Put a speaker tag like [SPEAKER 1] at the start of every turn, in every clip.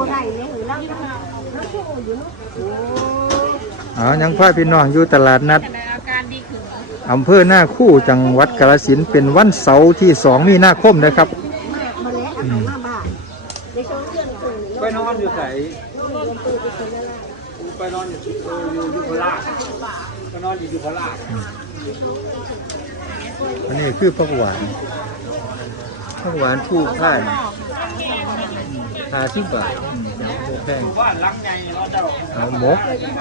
[SPEAKER 1] บ่ได้เลยเราเราโชว์อยู่เนาะโอ้
[SPEAKER 2] อ๋อยังพาพี่น้องอยู่ตลาดนัด
[SPEAKER 1] อาการดีขึ้น
[SPEAKER 2] อำเภอหน้าคู่จังหวัดกาฬสินธุ์เป็นวันเสาร์ที่2มีนาคมนะครับ
[SPEAKER 1] มากมาแล้วมาบ้านในช่วงเดือนตื่น
[SPEAKER 3] ไปนอนอยู่ไหน
[SPEAKER 1] เดือนตื่นไปคนละลาย
[SPEAKER 3] ไปนอนอยู่เอออยู่อยู่โคราชไปนอนอยู่อยู่โคราช
[SPEAKER 2] อันนี้คือผักหวาน ผักหวานผู้พ่านหาสิบบาทอืมโอแพง
[SPEAKER 3] บ้านหลังใหญ่เนาะเจ้า
[SPEAKER 2] เอาหมก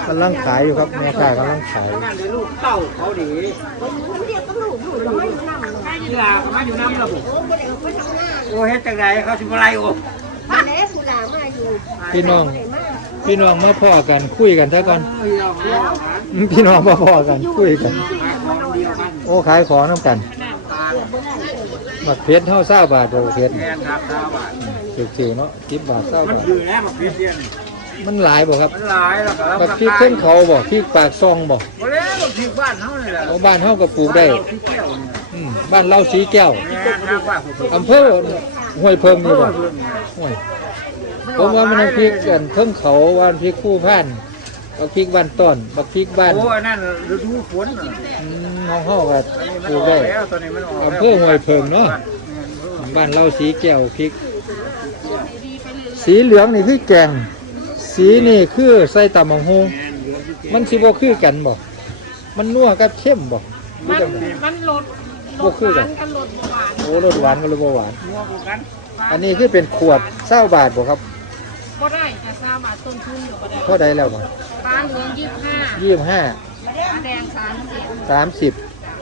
[SPEAKER 2] กำลังขายอยู่ครับแม่ค้ากำลังขาย
[SPEAKER 3] นั่นเลยลูกเต้าเขาดี
[SPEAKER 1] มันเรียกตำรวจอยู่แล้วไม่อยู่นั่งเลย
[SPEAKER 3] นี่ล่ะมาอยู่น้ำระบบ
[SPEAKER 1] โอ้บ่ได้ออกไปทำงาน
[SPEAKER 3] โอ้เฮ็ดจังไดเขาสิบ่ไล่โอ้
[SPEAKER 1] มาแล้วผู้หลามาอยู่
[SPEAKER 2] พี่น้อง
[SPEAKER 1] บ่ได้มา
[SPEAKER 2] พี่น้องมาพ่อกันคุยกันซะก่อน
[SPEAKER 3] เฮ้ยเอาเอาเอา
[SPEAKER 2] อืมพี่น้องมาพ่อกันคุยกัน
[SPEAKER 3] ของเดียวกัน
[SPEAKER 2] โอ้ขายของน้ำกัน บักเพชรเท่าเศร้าบาทเดียวเพชร
[SPEAKER 3] แทนครับชาวบ้าน
[SPEAKER 2] ถือๆเนาะสิบบาทเศร้า
[SPEAKER 3] มัน
[SPEAKER 2] บาท
[SPEAKER 3] อยู่แล้วมันพิษเดียน
[SPEAKER 2] มันหลายบ่ครับ
[SPEAKER 3] มันหลายแล้วก็แล้ว
[SPEAKER 2] บักพริกขึ้นเขาบ่พริกปากซองบ่
[SPEAKER 3] บ่แล้วมันพริกบ้านเฮานี่แหละ
[SPEAKER 2] เอาบ้านเฮาก็ปลูกได้
[SPEAKER 3] พริกแก้วนี่
[SPEAKER 2] อืมบ้านเราสีแก้ว
[SPEAKER 3] แม่นครับว่าผม
[SPEAKER 2] อำเภอห้วยเพิงนี่บ่ห้วยผมว่ามันน้ำพริกอันเพิ่งเขาว่านพริกคู่พันบักพริกบ้านต้นบักพริกบ้าน
[SPEAKER 3] โอ้ยนั่นฤดูฝนน่ะ
[SPEAKER 2] อืม น้องเฮาก็
[SPEAKER 3] อันนี้มัน
[SPEAKER 2] ปลู
[SPEAKER 3] อกอก
[SPEAKER 2] ได้
[SPEAKER 3] แล้วตอนนี้มันออกแล้ว
[SPEAKER 2] อำเภอห้วยเพิงเนาะบ้านเราสีแก้วพริก สีเหลืองนี่คือแกง สีนี่คือใส่ตำบักฮงมันสิบ่คือกันบ่มันนัวกับเข้มบ่หรือจังใด
[SPEAKER 1] มันลด
[SPEAKER 2] บ่คือกัน
[SPEAKER 1] กันลดหวาน
[SPEAKER 2] โอ้รสหวานกับรสบ่หวาน
[SPEAKER 3] งัวกูกัน
[SPEAKER 2] อันนี้คือเป็นขวดเศร้าบาทบ่ครับ
[SPEAKER 1] ก็ได้แต่ซาบาทต้นทุนอยู่ก็ได้
[SPEAKER 2] เท่าใดแล้วบ่
[SPEAKER 1] ฟ้าเหลืองยี่สิบห้า
[SPEAKER 2] ยี่สิบห้า
[SPEAKER 1] ฟ้า แดงสามสิบ
[SPEAKER 2] สามสิบ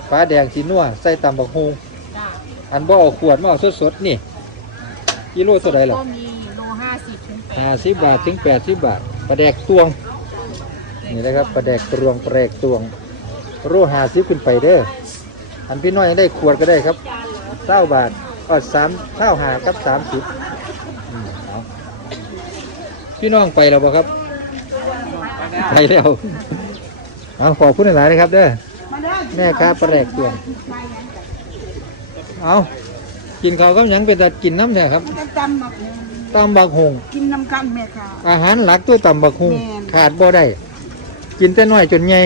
[SPEAKER 2] ฟ้าแดงสีนัวใส่ตำบักฮง
[SPEAKER 1] จ้า
[SPEAKER 2] อันบ่เอาขวดมาเอาสดๆนี่กิโลเท่าใดล่ะ
[SPEAKER 1] ก็มีโลห้าสิบถึงแปด
[SPEAKER 2] ห้าสิบบาทถึงแปดสิบบาทปลาแดกตวง นี่นะครับปลาแดกตวงปลาแดกตวงโรูหาซิขึ้นไปเด้ออันพี่น้อยได้ขวดก็ได้ครับเก้าบาทก็สามเท่าหากับสามสิบอืมเอาพี่น้องไปแล้วบ่ครับ ไปแล้ว เอาขอบคุณหลายๆนะครับเด้อแม่ค้าปลาแดกตวงเอากินข้าวกับหยังเป็นตัดกินน้ำเนี่ยครับ
[SPEAKER 4] จำบัก
[SPEAKER 2] ตำบักหง
[SPEAKER 4] กินน้ำกันแม่ค่ะ
[SPEAKER 2] อาหารหลักตัวตำบักฮุง
[SPEAKER 4] แม่น
[SPEAKER 2] ขาดบ่ได้กินแต่น้อยจนใหญ่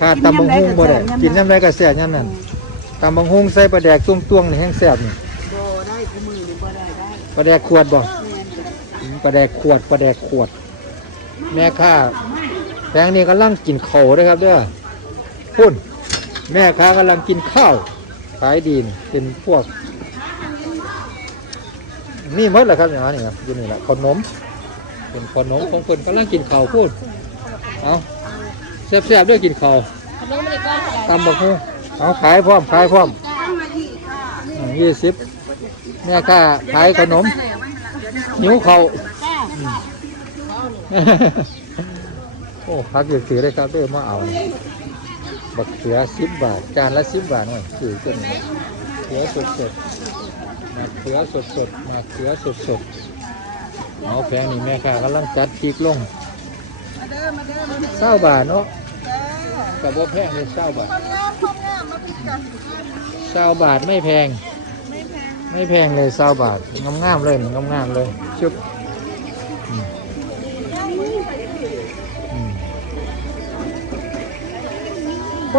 [SPEAKER 2] ขาดตำบักฮุงบ่ได้
[SPEAKER 4] กิ
[SPEAKER 2] กิน
[SPEAKER 4] น
[SPEAKER 2] ยำ
[SPEAKER 4] ยำ
[SPEAKER 2] ไร
[SPEAKER 4] ใดก็
[SPEAKER 2] ก็
[SPEAKER 4] แซ่
[SPEAKER 2] แซ่บบ
[SPEAKER 4] ยำนั้น
[SPEAKER 2] ยำนั้นตำบักฮุงใส่ปลาแดกตวงๆนี่แห้งแซ่บนี่
[SPEAKER 4] บ่ได้กูมือนี่บ่ได้ได้
[SPEAKER 2] ปลาแดกขวดบ่
[SPEAKER 4] แม่น
[SPEAKER 2] อืมปลาแดกขวดปลาแดกขวด แม่ค้า แพงนี่กำลังกินข้าวด้อครับเด้อพุ่นแม่ค้ากำลังกินข้าวขายดีนเป็นพวก นี่หมดแหละครับอย่างนี้ครับอยู่นี่แหละขนมเป็นขนมของเพิ่นกำลังกินข้าวพูดเอาแซ่บๆด้วยกินข้าว
[SPEAKER 1] ขนมอะไรก้อนเท่า
[SPEAKER 2] ตำบักฮูเอาขายพร้อมขายพร้อมยี่สิบแม่ค้าขายขนมหิวเขาว
[SPEAKER 1] จ้า
[SPEAKER 2] อืม โอ้พักอยู่ถือได้ครับเด้อมาเอา บักเขือสิบบาท จานละสิบบาทหน่อยถือตัวนี้เขือสดสดมาเขือสดสดมาเขือสดสดเอาแพงนี่แม่ค้ากำลังจัดพริกลง
[SPEAKER 4] มาเด้อมาเด้าเด้อ
[SPEAKER 2] เศร้าบาทเนาะกับว่าแพงเลยเศร้าบาทเศร้าบาทไม่แพง
[SPEAKER 4] ไม่แพง
[SPEAKER 2] ไม่แพงเลยเศร้าบาทงามๆเลยงามๆเลยชุบ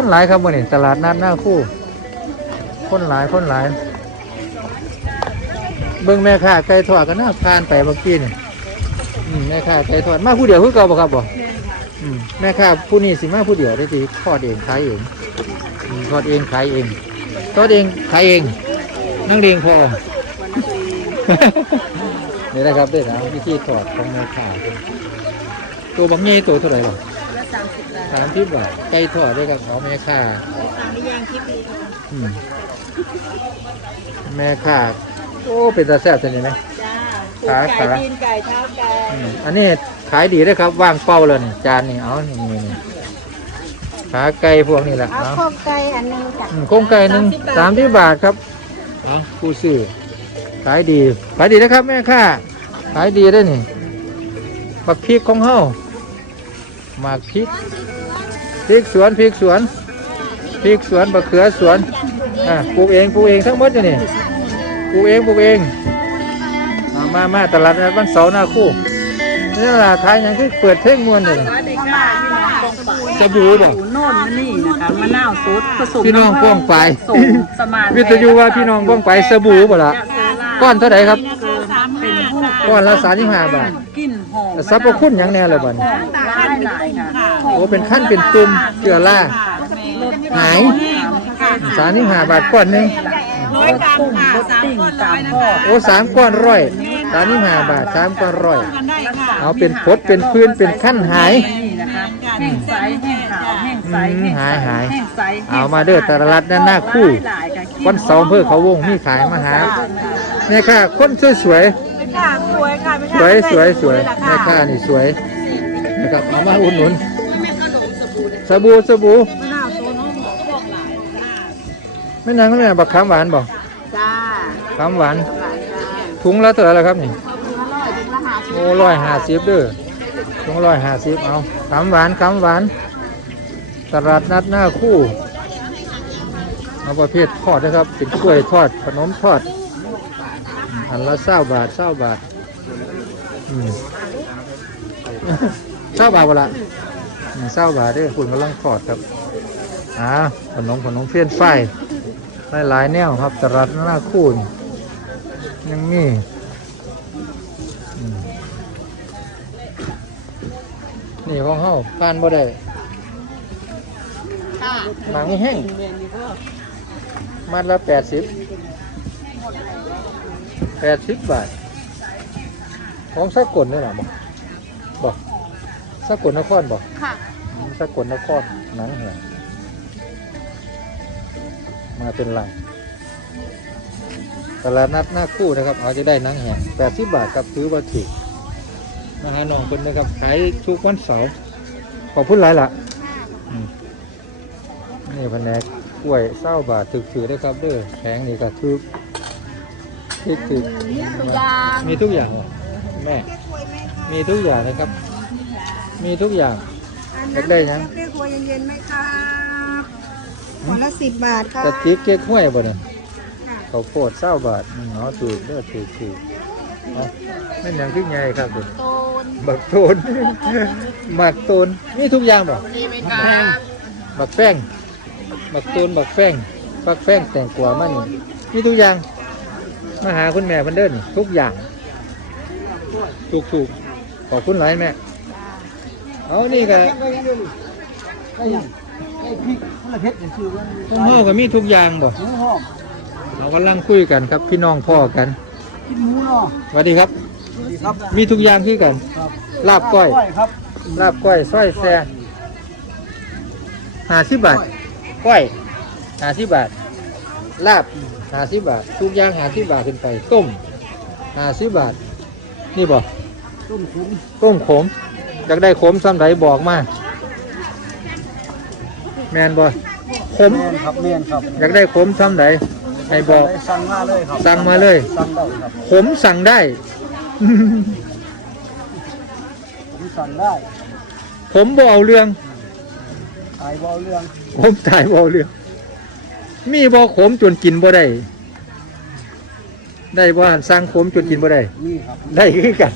[SPEAKER 2] คนหลายครับวันนี้ตลาดนัดหน้าคู่ คนหลายคนหลาย เบิ่งแม่ค้าไก่ทอดกันน่าทานไปเมื่อกี้นี่อืมแม่ค้าไก่ทอดมาผู้เดียวคือเก่าบ่ครับบ่อืมแม่ค้าผู้นี้สิมาผู้เดียวได้สิทอดเองขายเองทอดเองขายเองทอดเองขายเองนั่งเรียงพอนี่นะครับเด้วยนะวิธีถอดของแม่ค้าตัวบางยี่ตัวเท่าไหร่หรอ
[SPEAKER 4] ละสามสิบ
[SPEAKER 2] สามสิบบาทไก่ทอดด้วยครับของแม่ค้า
[SPEAKER 4] ตามไม่ย่างคลิปนี้
[SPEAKER 2] อืมแม่ค้าโอ้ เป็นตาแซ่บจังเลยนะ
[SPEAKER 4] จ้า
[SPEAKER 2] ขาขา
[SPEAKER 4] ไก่ตีนไก่เท้าไก่
[SPEAKER 2] อืมอันนี้ขายดีเลยครับ ว่างเป้าเลยนี่จานนี่เอานี่นี่นี่ขาไก่พวกนี้แหละ
[SPEAKER 1] เอา
[SPEAKER 2] เอา
[SPEAKER 1] ข้าวไก่อันหนึงจ้ะ
[SPEAKER 2] อืมโครงไก่หนึ่งสามที่บาทครับเอาผู้ซื้อขายดี ขายดีนะครับแม่ค้าขายดีได้อนี่บักพริกของเฮาหมากพริก พริกสวนพริกสวนพริกสวนบักเขือสวนอะปลูกเองปลูกเองทั้งหมดอยู่นี่ปลูกเองปลูกเองเอามามาตลาดนัดวันเสาร์หน้าคู่นี่ราคายหยังคือเปิดเพลงมวนเลย
[SPEAKER 4] สวัสดีค่ะพี่น้องกองไป
[SPEAKER 2] จะบูบ่
[SPEAKER 4] โน่นมันนี่นะคะมะนาวสดผสม
[SPEAKER 2] พี่น้องป้องไป
[SPEAKER 4] ส่งสมาน
[SPEAKER 2] วิทยุว่าพี่น้องป้องไปสบู่บ่ล่ะ
[SPEAKER 4] จะเซล่า
[SPEAKER 2] ก้อนเท่าไหร่ครับ
[SPEAKER 4] เป็นผู้
[SPEAKER 2] ก้อนละ35บาท
[SPEAKER 4] กลิ่นหอม
[SPEAKER 2] สรรพคุณหยังแน่เลยบัดนี้
[SPEAKER 4] หลายหลายค่ะ
[SPEAKER 2] โอ้เป็นขั้นเป็นตุ่มเกลือล่าหายสามสิบห้าบาทก้อนหนึง
[SPEAKER 4] ร้อยกรัมค่ะสามติ่งสามข้อ
[SPEAKER 2] โอ้สามก้อนร้อยสามสิบห้าบาทสามก้อนร้อยเอาเป็นพดเป็นพื้นเป็นขั้นหาย
[SPEAKER 4] นี่นะคะแห้งใสแห้งขาวแห้งใส
[SPEAKER 2] อืมหายหาย
[SPEAKER 4] แห้งใส
[SPEAKER 2] เอามาเด้อตลาดด้านหน้าคู่
[SPEAKER 4] หลายค่ะ
[SPEAKER 2] วันเสาร์อำเพื่อเขาวงมีขายมาหาเนี่ยค่ะคนสวยสวย
[SPEAKER 4] ค่ะสวยค่ะไม่
[SPEAKER 2] สวยสวยสวยแม่ค้านี่สวยนะครับเอามาอุดหนุน สบู่สบู่ไม่นางก็ไม่นางบักขามหวานบอก
[SPEAKER 1] จ้า
[SPEAKER 2] ขามหวานถุงละเท่าไหร่ละครับนี่
[SPEAKER 1] ถุงละร้อยถุงละห้าสิบ
[SPEAKER 2] โอ้ร้อยห้าสิบเด้อถุงร้อยห้าสิบเอาขามหวานขามหวาน ตลาดนัดหน้าคู่เอาประเภททอดนะครับเป็นกล้วยทอดขนมทอด อันละเศร้าบาทเศร้าบาทอืมเศร้าบาทเวละ เศร้าบาทเด้อคุณกำลังทอดครับอ่าขนมขนมเฟี้ยนไฟหลายหลายๆแนวครับตลาดหน้าคู่นี่ยังมีอืมนี่ของเฮาผ่านบ่ได้
[SPEAKER 1] ค่ะ
[SPEAKER 2] หนังแห้งมัดละแปดสิบแปดสิบบาท ของสกลนี่หรอบอกบอกสกลนครบอก
[SPEAKER 1] ค่ะ
[SPEAKER 2] อืม สกลนครหนังแห้งมาเป็นลังตลาดนัดหน้าคู่นะครับ เอาจะได้หนังแห้งแปดสิบบาทครับถือว่าถูกมาหาน้องคนนะครับขายทุกวันเสาร์ขอบคุณหลายละอืมนี่แผนกกล้วยเศร้าบาทถึกถือได้ครับเด้อแพงนี่ก็ถึกถึกถึก
[SPEAKER 1] ทุกอย่าง
[SPEAKER 2] มีทุกอย่างเหรอแม่ มีทุกอย่างนะครับ มีทุกอย่าง อยากได้หยัง
[SPEAKER 1] เรียกหัวเย็นๆไหมครับคนละสิบบาทค่ะ
[SPEAKER 2] กะติกเก๊กห้วยบ่เนี่ยข้าวโพดเศร้าบาทอืมเนาะถูกเด้อถูกถูกเอาไม่นหยังขึ้นใหญ่ครับเดี๋ยวนี้
[SPEAKER 1] โตน
[SPEAKER 2] บักโตนหมักโตนมีทุกอย่างบ่
[SPEAKER 1] นี่ไหมครับ
[SPEAKER 2] บักแป้งบักโตนบักแป้งบักแป้งแต่งกว่ามันนี่มีทุกอย่าง มาหาคุณแม่เพันเดินทุกอย่าง ถูกถูกขอบคุณหลายแม่ เอานี่ก็ห้องห้อก็มีทุกอย่างบ่เรากำลังคุยกันครับพี่น้องพ่อกันสวัสดีครับ
[SPEAKER 3] ครับ
[SPEAKER 2] มีทุกอย่างที่กันลาบก้อย
[SPEAKER 3] ครับ
[SPEAKER 2] ลาบก้อยสร้อยแซ่ห้าสิบบาทก้อยห้าสิบบาท ลาบห้าสิบบาท ทุกอย่างห้าสิบบาทขึ้นไป ต้มห้าสิบบาท นี่บอก
[SPEAKER 3] ต้มขุน
[SPEAKER 2] ต้มขม อยากได้ขมซ้ำไหนบอกมาแมนบอขม
[SPEAKER 3] แม่นครับแม่นครับ
[SPEAKER 2] อยากได้ขมซ้ำไหนให้บอก
[SPEAKER 3] สั่งมาเลยครับ
[SPEAKER 2] สั่งมาเลย
[SPEAKER 3] สั่งได้ครับ
[SPEAKER 2] ขมสั่งได้
[SPEAKER 3] ผมสั่งได้
[SPEAKER 2] ผมบเอาเรื่อง
[SPEAKER 3] ขายบอเรื่อง
[SPEAKER 2] ผมตายบเอาเรื่อง มีบอขมจนกินบ่ได้ ได้บ่หันสร้างขมจนกินบ่ได้
[SPEAKER 3] นี่ครับ
[SPEAKER 2] ได้คือกัน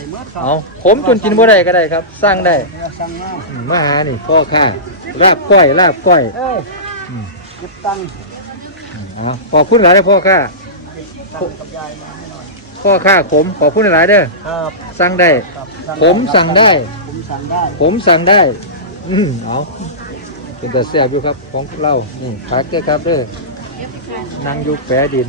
[SPEAKER 3] ได้เมื่อครับ
[SPEAKER 2] เอาขมจนกินบ่ได้ก็ได้ครับ สร้างได้
[SPEAKER 3] เรือสั่งมา
[SPEAKER 2] อืมมาหานี่พ่อข้าลาบก้อยลาบก้อย
[SPEAKER 3] เอ้ย
[SPEAKER 2] อืม
[SPEAKER 3] เก็บตังค์
[SPEAKER 2] อืมเอาขอบคุณหลายเด้อพ่อข้า
[SPEAKER 3] ตังค์กับยายมาให้หน่อย
[SPEAKER 2] พ่อข้าขมขอบคุณหลายเด้อ
[SPEAKER 3] ครับ
[SPEAKER 2] สั่งได้
[SPEAKER 3] ครับ
[SPEAKER 2] ผมสั่งได้
[SPEAKER 3] ผมสั่งได้
[SPEAKER 2] ผมสั่งได้ อืมเอาเป็นแต่แซ่บอยู่ครับของเรานี่พักเด้อครับเด้อนั่งอยู่แปะดิน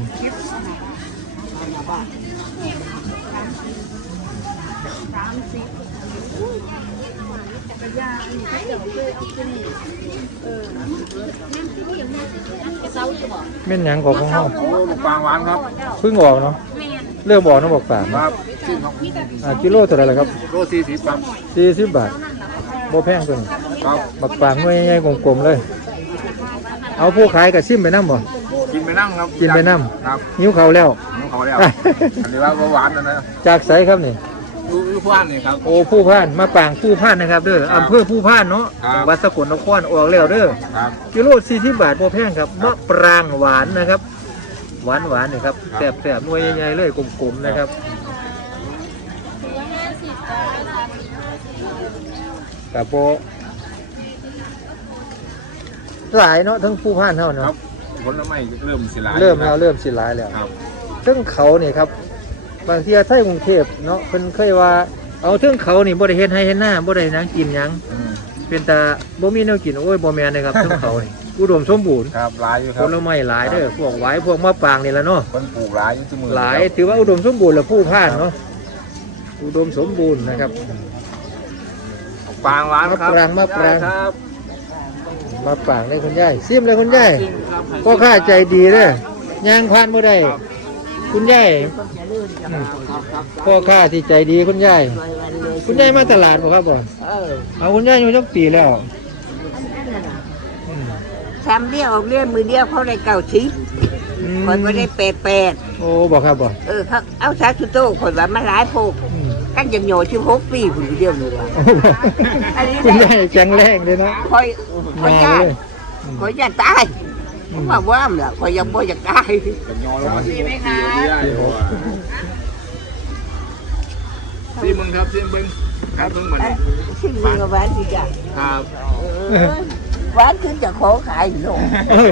[SPEAKER 2] เม่นหยังของของเฮา
[SPEAKER 3] โอ้ปางหวานครับ
[SPEAKER 2] เพิ่งออกเนาะเริ่มบอกเนาะบอกป่าก
[SPEAKER 3] ค
[SPEAKER 2] เนาะ
[SPEAKER 3] รับชิ้นของ
[SPEAKER 2] อ่ากิโลเท่าไหร่ล่ะครับ
[SPEAKER 3] โลสี่สิบครับ
[SPEAKER 2] สี่สิบบาทบ่แพงตัวนี้
[SPEAKER 3] ครับ
[SPEAKER 2] บักปางหน่วยใหญ่ๆกลมๆเลย เอาผู้ขายกับซิมไปน้ำบ่
[SPEAKER 3] กินไปนั่งครับ
[SPEAKER 2] กินไปนั่ง
[SPEAKER 3] ครับ
[SPEAKER 2] หิวเขาวแล้ว
[SPEAKER 3] น้องเขาแล้ว อันนี้ว่าหวานนะนะ
[SPEAKER 2] จากไสครับนี่
[SPEAKER 3] ผู้พ่านเนี่ยครับ
[SPEAKER 2] โอ้ผู้พ่านมาปางผู้พ่านนะครับเด้ออำเภอผู้พ่านเนาะวัดสกลนครออกแล้วเด้อกิโลสี่สิบบาทพอแพงครับมะปรางหวานนะครับ หวานหวานๆนี่ครับ
[SPEAKER 3] ครับ
[SPEAKER 2] แสบแสบๆนวยใหญ่ๆเลยกลมๆนะครับกับโปหลายเนาะทั้งผู้พ่านเท่า
[SPEAKER 3] ครั
[SPEAKER 2] เนาะ
[SPEAKER 3] บผลไม้เริ่มสิลาย
[SPEAKER 2] เริ่มแล้วเริ่มสิลายแล้ว
[SPEAKER 3] ครับ
[SPEAKER 2] ซึ่งเขาเนี่ยครับ บางทีไทยกรุงเทพเนาะเพิ่นเคยว่า เอาเทั้งเขานี่บ่ได้เฮ็ดให้เฮ็ดหน้าบ่ได้หนังกินหยัง
[SPEAKER 3] อืม
[SPEAKER 2] เป็นตาบ่มีแนวกินโอ้ยบ่แม่นเลยครับเทั้งเขานี่อุดมสมบูรณ์
[SPEAKER 3] ครับหลายอยู่ค
[SPEAKER 2] ผ
[SPEAKER 3] รับ
[SPEAKER 2] ลไม้หลายเด้อพวกหวายพวกมะปรางนี่ละเนาะ
[SPEAKER 3] คนปลูกหลายอยู่ที่มือ
[SPEAKER 2] หลายถือว่าอุดมสมบูรณ์และผู้พ่านเนาะอุดมสมบูรณ์นะครับ
[SPEAKER 3] ปางหวานครับ
[SPEAKER 2] มะปรางมะปราง
[SPEAKER 3] ได้ครับ
[SPEAKER 2] มะปรางเลยคุณยายซิมเลยคุณยาย
[SPEAKER 3] จริงครับ
[SPEAKER 2] พ่อข้าใจดีเด้อย่างผ่านบ่ได้คุณยายอืม พ่อข้าที่ใจดีคุณยายคุณยายมาตลาดบ่ครับบ่
[SPEAKER 1] เออ
[SPEAKER 2] เอาคุณยายอยู่จักปีแล้วอืม
[SPEAKER 1] สามเดียวออกเรียนมือเดียวเขาได้เก่าชิป
[SPEAKER 2] อื
[SPEAKER 1] คนไม่ได้แปดแปด
[SPEAKER 2] โอ้บ่ครับบ่
[SPEAKER 1] เออเขาเอาสาธุโตคนว่ามาหลายโพก
[SPEAKER 2] อืม
[SPEAKER 1] กันยังโยชิบหกปีผู้เดียวเลยว่ะ
[SPEAKER 2] โอ้บ่คุณยายแข็งแรงเลยเนาะ
[SPEAKER 1] คอยคอย
[SPEAKER 2] มา
[SPEAKER 1] ญา
[SPEAKER 2] เล
[SPEAKER 1] ติ
[SPEAKER 2] ย
[SPEAKER 1] คอยญาติตาย ผมว่าว่ามล่ะคอยยังบ่อยากตาย
[SPEAKER 3] กันยอลงมาที่หกปีไม่ได้เพราะว่าซีมึงครับซีมึงครับเพิ่งมาเนี่ย
[SPEAKER 1] ชื่อมันก็หวานดีจ้ะ
[SPEAKER 3] ครับ
[SPEAKER 1] เออหวานขึ้นจากของขายอยู่เนาะ
[SPEAKER 2] เอ้า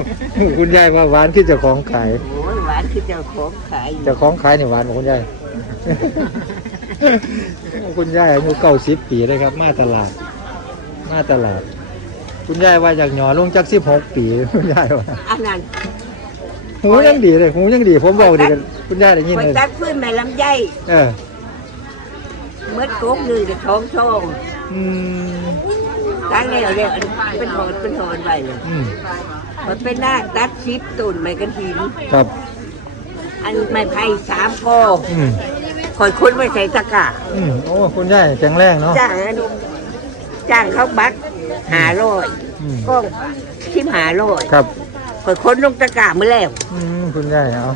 [SPEAKER 2] คุณยายว่าหวานคือเจ้าของขาย
[SPEAKER 1] โอ้ยหวานขึ้นจากของขายอยู่
[SPEAKER 2] เจ้าของขายนี่หวานกว่าคุณยายคุณยายอายุเก้าสิบปีเลยครับ มาตลาด มาตลาด คุณยายว่าอยากหย่อลงจากสิบหกปีคุณยายว่า
[SPEAKER 1] อันนั้น
[SPEAKER 2] หูยังดีเลยหูยังดี ผมบอกดีกันคุณยายได้ยิน
[SPEAKER 1] คอย
[SPEAKER 2] เลย
[SPEAKER 1] ตัดพื้นแม่ลำไย
[SPEAKER 2] เออ
[SPEAKER 1] เมื่อโกกหนึ่งกับท้องช่อง
[SPEAKER 2] อืม
[SPEAKER 1] ตั้งแล้วเรียกเป็นหอนเป็นหอนไปเลย
[SPEAKER 2] อืม
[SPEAKER 1] มันเป็นหน้าตัดชิปตุ่นไม้กันหิน
[SPEAKER 2] ครับ
[SPEAKER 1] อันไม้ไผ่สามกอ
[SPEAKER 2] อืม
[SPEAKER 1] คอยค้นไว้ใส่ตะกร้า
[SPEAKER 2] อืมโอ้คุณยายแข็งแรงเนาะ
[SPEAKER 1] จ้างอันจ้างเขาบัก หาร้อย
[SPEAKER 2] อืม
[SPEAKER 1] ก็ชิมหาร้อย
[SPEAKER 2] ครับ
[SPEAKER 1] คอยค้นลงตะกร้าเมื่อแล้ว
[SPEAKER 2] อืมคุณยายเอา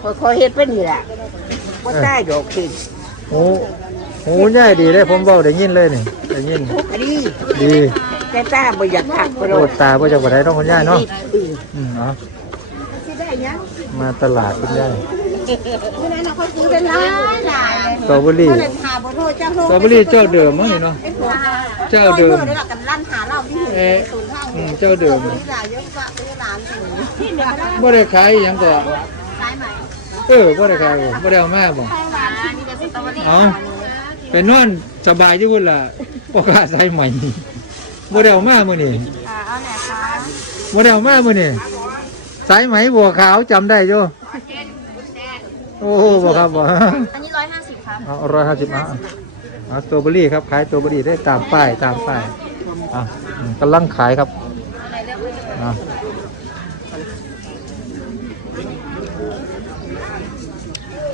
[SPEAKER 1] คอยคอยเฮ็ดเป็นนี่แหละว่าได้ดอกคิด
[SPEAKER 2] โอ้หูคุณยายดีเลยผมบอกได้ยินเลยนี่ได้ยิน
[SPEAKER 1] ทุกอันนี้
[SPEAKER 2] ดี
[SPEAKER 1] แต่ตาบ่อยากถักกระ
[SPEAKER 2] โป
[SPEAKER 1] โด
[SPEAKER 2] ร
[SPEAKER 1] ด
[SPEAKER 2] ดตาเพื่อจะบ่ได้ต้องคุณยายเนาะ
[SPEAKER 1] อืม
[SPEAKER 2] อืมเอา
[SPEAKER 1] สิได้ยัง
[SPEAKER 2] มาตลาดคุณยาย
[SPEAKER 1] เพราะนั้นเราก็ซื้อเป็นหลายหลาย
[SPEAKER 2] สตรอเบอรี่
[SPEAKER 1] ก็เลยพาบ่โทษเจ้าโท
[SPEAKER 2] สตรอเบอรี่เจ้าเดิมมั้งนี่เนาะเจ้าเดิม
[SPEAKER 1] ได้หลักกันลั่นหาเราที่
[SPEAKER 2] เอ๊ะอืมเจ้าเดิม
[SPEAKER 1] ที่หลายเยอะกว่าที่ร้านที่เดียวได้
[SPEAKER 2] บ่ได้ขายอหยังก็
[SPEAKER 1] ขายใหม่
[SPEAKER 2] เออบ่ได้ขายบ่บ่ได้เอามาบ่
[SPEAKER 1] ใช่ร้านนี่ก็สตรอเบอรี่
[SPEAKER 2] เอาไปนอนสบายอยู่พุ่นล่ะบ่กล้าใส่ใหม่บ่ได้เอามามื้อนี้
[SPEAKER 1] ค่ะเอาไหนคะ
[SPEAKER 2] บ่ได้เอามามื้อนี้สายไหมบัวขาวจำได้อยู่ โอ้บ่ครับบ่
[SPEAKER 1] อันนี้ร้อยห้าสิบครับ
[SPEAKER 2] เอาร้อยห้าสิบอะเอาสตรอเบอรี่ครับขายสตรอเบอรี่ได้ตามป้ายตามป้ายอะอืมกำลังขายครับอะ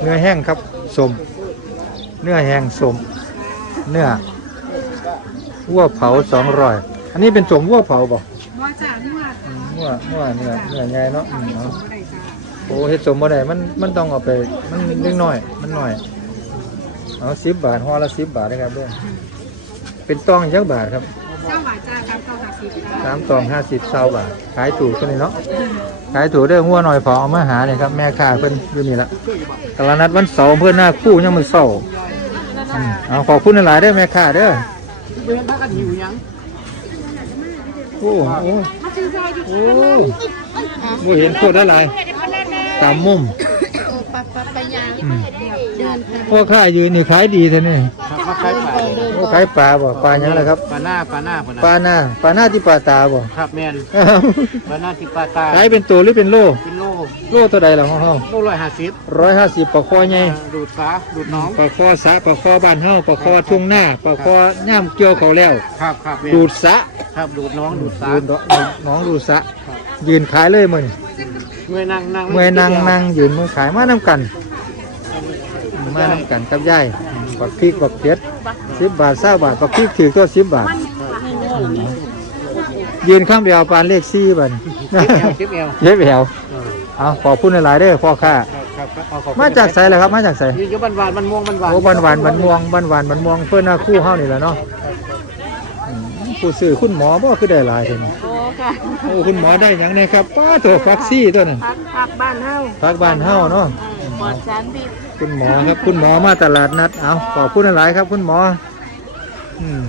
[SPEAKER 2] เนื้อแห้งครับสม เนื้อแห้งสม เนื้อวัวเผาสองร้อย อันนี้เป็นสมวัวเผาบ่
[SPEAKER 4] ว่าจ้านี่ว่า
[SPEAKER 2] อืมวัววัวเนื้อเนื้อใหญ่เนาะอืมเอา โอ้เฮ็ดสมบ่ได้มันมันต้องเอาไปมันเล็กน้อยมันน้อยเอาสิบบาทห่อละสิบบาทนะครับเด้อเป็นตองยักบาทครับ
[SPEAKER 4] เจ้าหวานจ้าครับเจ้าหาสิบจ้า
[SPEAKER 2] สามตองห้าสิบเศร้าบาทขายถูกกันเลยเนาะขายถูกเด้หัวหน่อยพอเอามาหาเนี่ยครับแม่ค้าเพิ่นอยู่นี่ละตลาดนัดวันเสาร์เพื่อนหน้าคู่ยังมือเสาร์อืมเอาขอบคุณหลายเด้อแม่ค้าเด้อ
[SPEAKER 3] เบื่อพักกันหิวยัง
[SPEAKER 2] โอ้โอ้โอ้บ่เห็นโคตรหลาย ตามมุมอืมพ่อค้ายืนนี่ขายดีแท้นี่
[SPEAKER 3] มาขายปลา
[SPEAKER 2] โอ้ขายปลาบ่ปลาหยังล่ะครับ
[SPEAKER 3] ปลาหน้าปลาหน้าปลาห
[SPEAKER 2] ปลา
[SPEAKER 3] น้า
[SPEAKER 2] หน้าปลาหน้าที่ปลาตาบ่
[SPEAKER 3] ครับแมนปลาหน้าที่ปลาตา
[SPEAKER 2] ขายเป็นตัวหรือเป็นโล
[SPEAKER 3] เป็นโล
[SPEAKER 2] โลเท่าใดล่ะของเฮา
[SPEAKER 3] โลร้อยห้าสิบ
[SPEAKER 2] ร้อยห้าสิบปลาคอใหญ่
[SPEAKER 3] ดูดฟ้าดูดน้อง
[SPEAKER 2] ปลาคอสะปลาคอบ้านเฮาปลาคอทุ่งหน้าปลาคอย่ามเกี่ยวเขาแล้ว
[SPEAKER 3] ครับครับแม่น
[SPEAKER 2] ดูดสะ
[SPEAKER 3] ครับดูดน้องดูดสา
[SPEAKER 2] ยืนดอกน้องดูดสะ ยืนขายเลยมึง
[SPEAKER 3] เมื่อยนั่งนั่ง
[SPEAKER 2] เมื่อยนั่งนั่งยืนมือขายมาน้ำกัน มาน้ำกันกับยายบักพริกบักเผ็ดสิบบาทเศร้าบาทบักพริกถือตัวสิบบาท ยืนข้ามเดียวปานเลขสี่บัดน
[SPEAKER 3] ชิปเอว
[SPEAKER 2] เย็บแหวเอาขอบคุณหลายๆเด้อพ่อค้า
[SPEAKER 3] ครับครับเอาขอบคุณ
[SPEAKER 2] มาจากไสล่ะครับมาจากไส
[SPEAKER 3] อยู่อยู่บ้านหวานบ้านม่วงบ้านหวาน
[SPEAKER 2] โอ้บันหวานบันม่วงบันหวานบันม่วงเพื่อนหน้าคู่เฮานี่แหละเนาะอืมผู้ซื้อคุณหมอบ่คือได้หลายเท่านี้
[SPEAKER 1] โอ้ ค่ะ
[SPEAKER 2] โอ้คุณหมอได้หยังไงครับป้าโถฟักซี่ตัวนั้น
[SPEAKER 1] พักพักบ้านเฮา
[SPEAKER 2] ฟักบ้านเฮาเนาะ
[SPEAKER 1] ปลอดสารพิษ
[SPEAKER 2] คุณหมอครับ คุณหมอมาตลาดนัดเอาขอบคุณหลายๆครับ คุณหมอ อืม